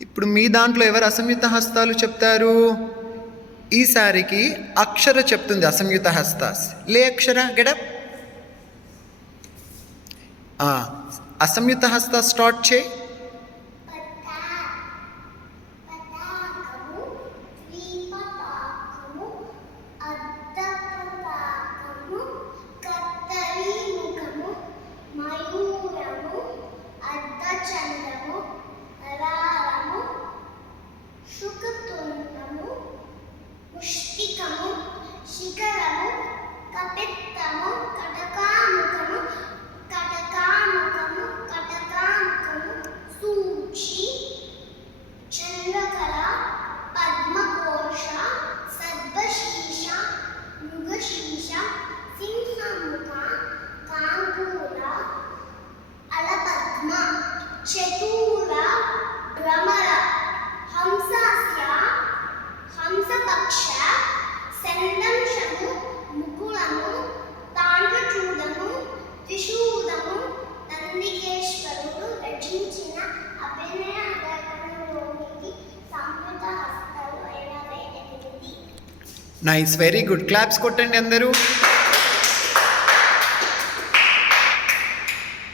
ఇప్పుడు మీ దాంట్లో ఎవరు అసంయుత హస్తాలు చెప్తారు? ఈసారికి అక్షర చెప్తుంది అసంయుత హస్తాస్. లే అక్షర గెటప్. అసంయుత హస్త స్టార్ట్ చేయి. Nice, very good. క్లాప్స్ కొట్టండి అందరూ.